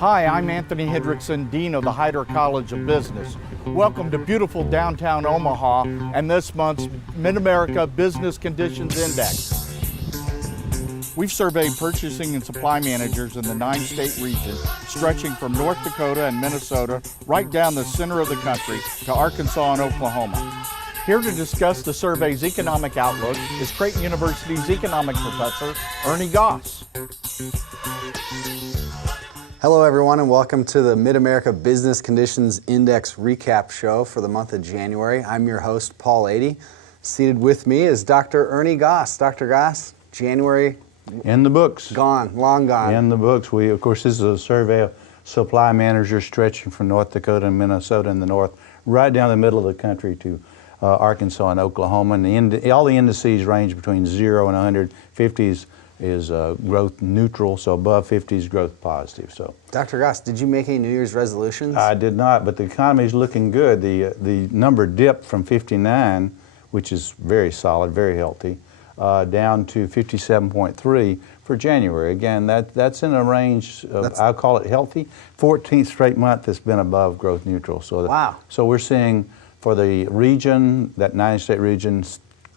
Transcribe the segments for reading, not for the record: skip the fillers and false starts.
Hi, I'm Anthony Hendrickson, Dean of the Hyder College of Business. Welcome to beautiful downtown Omaha and this month's Mid-America Business Conditions Index. We've surveyed purchasing and supply managers in the 9-state region, stretching from North Dakota and Minnesota right down the center of the country to Arkansas and Oklahoma. Here to discuss the survey's economic outlook is Creighton University's economic professor, Ernie Goss. Hello everyone and welcome to the Mid-America Business Conditions Index recap show for the month of January. I'm your host, Paul Adey. Seated with me is Dr. Ernie Goss. Dr. Goss, January in the books. Gone, long gone. In the books. Of course, this is a survey of supply managers stretching from North Dakota and Minnesota in the north, right down the middle of the country to Arkansas and Oklahoma. And all the indices range between 0 and 100. 50s is growth neutral, so above 50 is growth positive. So, Dr. Goss, did you make any New Year's resolutions? I did not, but the economy is looking good. The number dipped from 59, which is very solid, very healthy, down to 57.3 for January. Again, that's in a range of, I'll call it healthy. 14th straight month that's been above growth neutral. So wow. So we're seeing for the region, that 9-state region,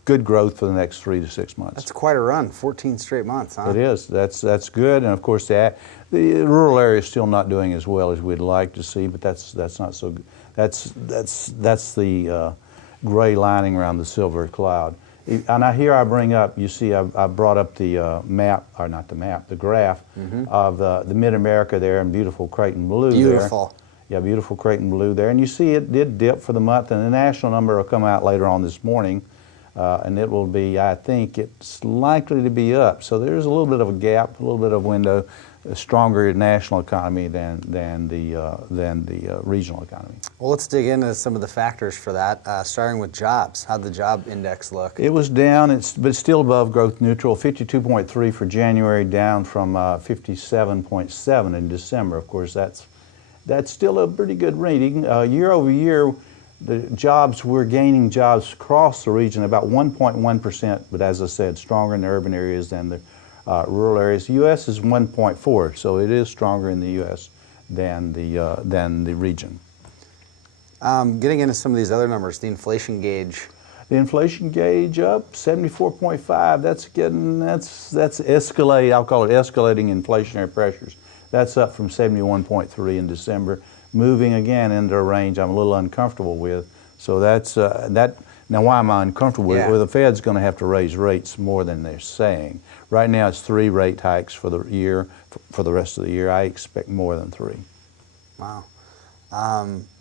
good growth for the next 3 to 6 months. That's quite a run, 14 straight months, huh? It is. That's good, and of course the rural area is still not doing as well as we'd like to see, but that's not so good. That's the gray lining around the silver cloud. And here I bring up, you see, I brought up the map, or not the map, the graph of the Mid-America there in beautiful Creighton blue. Beautiful. There. Yeah, beautiful Creighton blue there, and you see it did dip for the month, and the national number will come out later on this morning. And it will be, I think, it's likely to be up. So there's a little bit of a gap, a little bit of window, a stronger national economy than the regional economy. Well, let's dig into some of the factors for that, starting with jobs. How'd the job index look? It was down, but still above growth neutral, 52.3 for January, down from 57.7 in December. Of course, that's still a pretty good reading. Year over year, the jobs, we're gaining jobs across the region about 1.1%, but as I said, stronger in the urban areas than the rural areas. The U.S. is 1.4, so it is stronger in the U.S. than the region. Getting into some of these other numbers, the inflation gauge. The inflation gauge up 74.5. That's escalate. I'll call it escalating inflationary pressures. That's up from 71.3 in December. Moving again into a range I'm a little uncomfortable with. So that's that. Now, why am I uncomfortable with it? Well, the Fed's going to have to raise rates more than they're saying. Right now, it's 3 rate hikes for the year. For the rest of the year, I expect more than 3. Wow.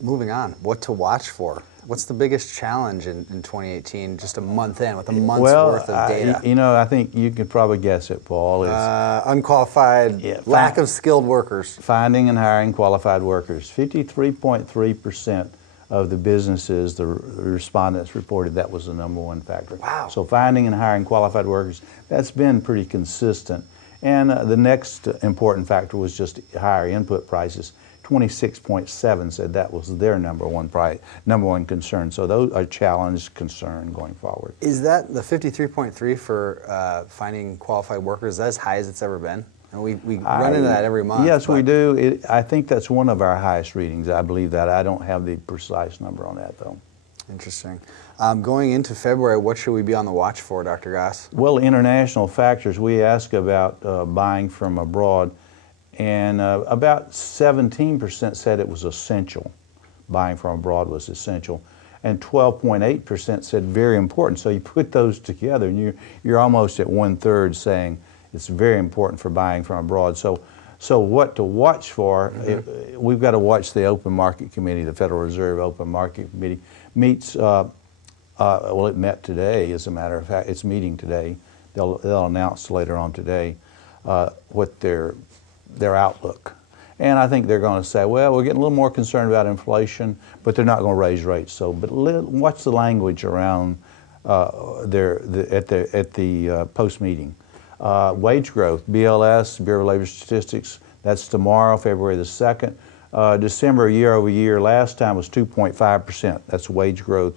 Moving on, what to watch for? What's the biggest challenge in 2018, just a month in, with a month's worth of data? You know, I think you could probably guess it, Paul. Unqualified, lack of skilled workers. Finding and hiring qualified workers. 53.3% of the businesses, the respondents reported that was the #1 factor. Wow. So finding and hiring qualified workers, that's been pretty consistent. And the next important factor was just higher input prices. 26.7 said that was their #1 concern. So those are challenge, concern going forward. Is that the 53.3 for finding qualified workers? Is that as high as it's ever been? And we run into that every month. Yes, we do. I think that's one of our highest readings. I believe that. I don't have the precise number on that, though. Interesting. Going into February, what should we be on the watch for, Dr. Goss? Well, international factors. We ask about buying from abroad. And about 17% said it was essential. Buying from abroad was essential. And 12.8% said very important. So you put those together and you're almost at 1/3 saying it's very important for buying from abroad. So what to watch for, we've got to watch the Open Market Committee, the Federal Reserve Open Market Committee meets, well, it met today, as a matter of fact. It's meeting today. They'll announce later on today what their outlook. And I think they're going to say, well, we're getting a little more concerned about inflation, but they're not going to raise rates. So, but watch the language around at the post-meeting. Wage growth, BLS, Bureau of Labor Statistics, that's tomorrow, February the 2nd. December year over year, last time was 2.5%. That's wage growth,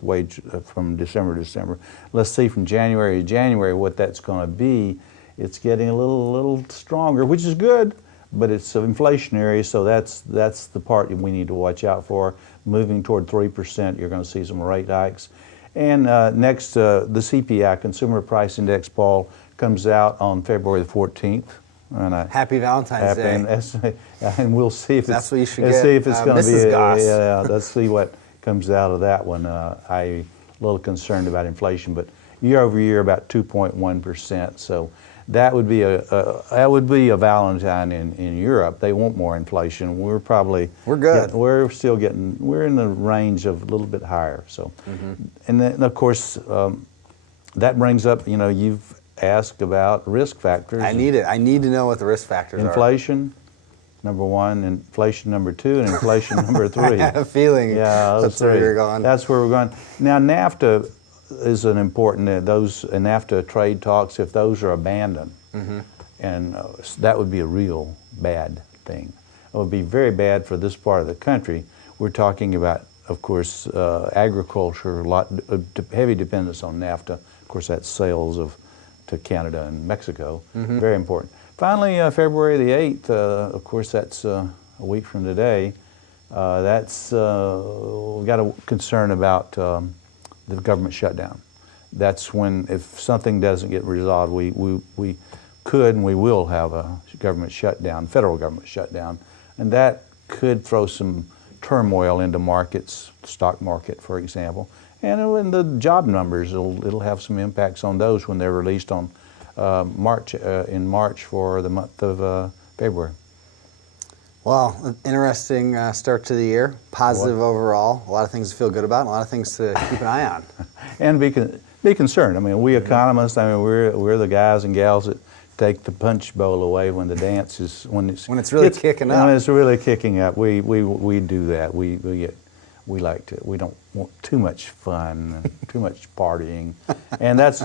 from December to December. Let's see from January to January what that's going to be. It's getting a little stronger, which is good. but it's inflationary, so that's the part we need to watch out for. Moving toward 3%, you're going to see some rate hikes. And next, the CPI, Consumer Price Index, Paul, comes out on February the 14th. And Happy Valentine's Day. And we'll see if That's it's, what you should let's get, see if it's going to be. Mrs. Goss. Yeah, let's see what comes out of that one. I'm a little concerned about inflation, but year over year about 2.1%. So that would be a Valentine in Europe. They want more inflation. We're good. We're in the range of a little bit higher. So, and then of course that brings up, you've asked about risk factors. I need it. I need to know what the risk factors are. Inflation, number one, inflation number two, and inflation number three. I had a feeling that's where you're going. That's where we're going. Now, NAFTA is an important, those NAFTA trade talks, if those are abandoned, and that would be a real bad thing. It would be very bad for this part of the country. We're talking about, of course, agriculture, a lot heavy dependence on NAFTA. Of course, that's sales to Canada and Mexico, very important. Finally, February the 8th, of course, that's a week from today. We've got a concern about the government shutdown. That's when, if something doesn't get resolved, we could and we will have a government shutdown, federal government shutdown, and that could throw some turmoil into markets, stock market, for example. And in the job numbers, it'll have some impacts on those when they're released on in March for the month of February. Well, interesting start to the year. Positive overall. A lot of things to feel good about. A lot of things to keep an eye on. And be concerned. I mean, we economists. I mean, we're the guys and gals that take the punch bowl away when the dance is when it's really kicking up. When it's really kicking up, we do that. We like to. We don't want too much fun, too much partying, and that's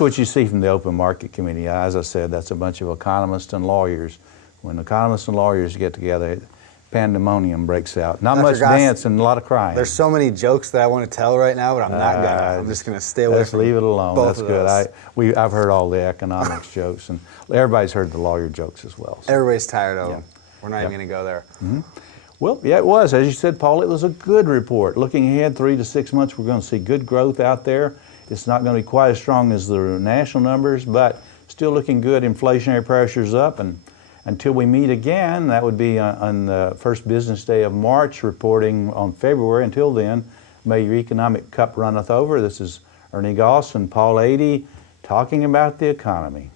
what you see from the Open Market Committee. As I said, that's a bunch of economists and lawyers. When economists and lawyers get together, pandemonium breaks out. Not much dance and a lot of crying. There's so many jokes that I want to tell right now, but I'm not gonna. I'm just gonna stay away from. Leave it alone. Both That's of good. those. I've heard all the economics jokes, and everybody's heard the lawyer jokes as well. So. Everybody's tired of them. We're not even gonna go there. Well, yeah, it was. As you said, Paul, it was a good report. Looking ahead 3 to 6 months, we're going to see good growth out there. It's not going to be quite as strong as the national numbers, but still looking good. Inflationary pressures up, and until we meet again, that would be on the first business day of March, reporting on February. Until then, may your economic cup runneth over. This is Ernie Goss and Paul Adey talking about the economy.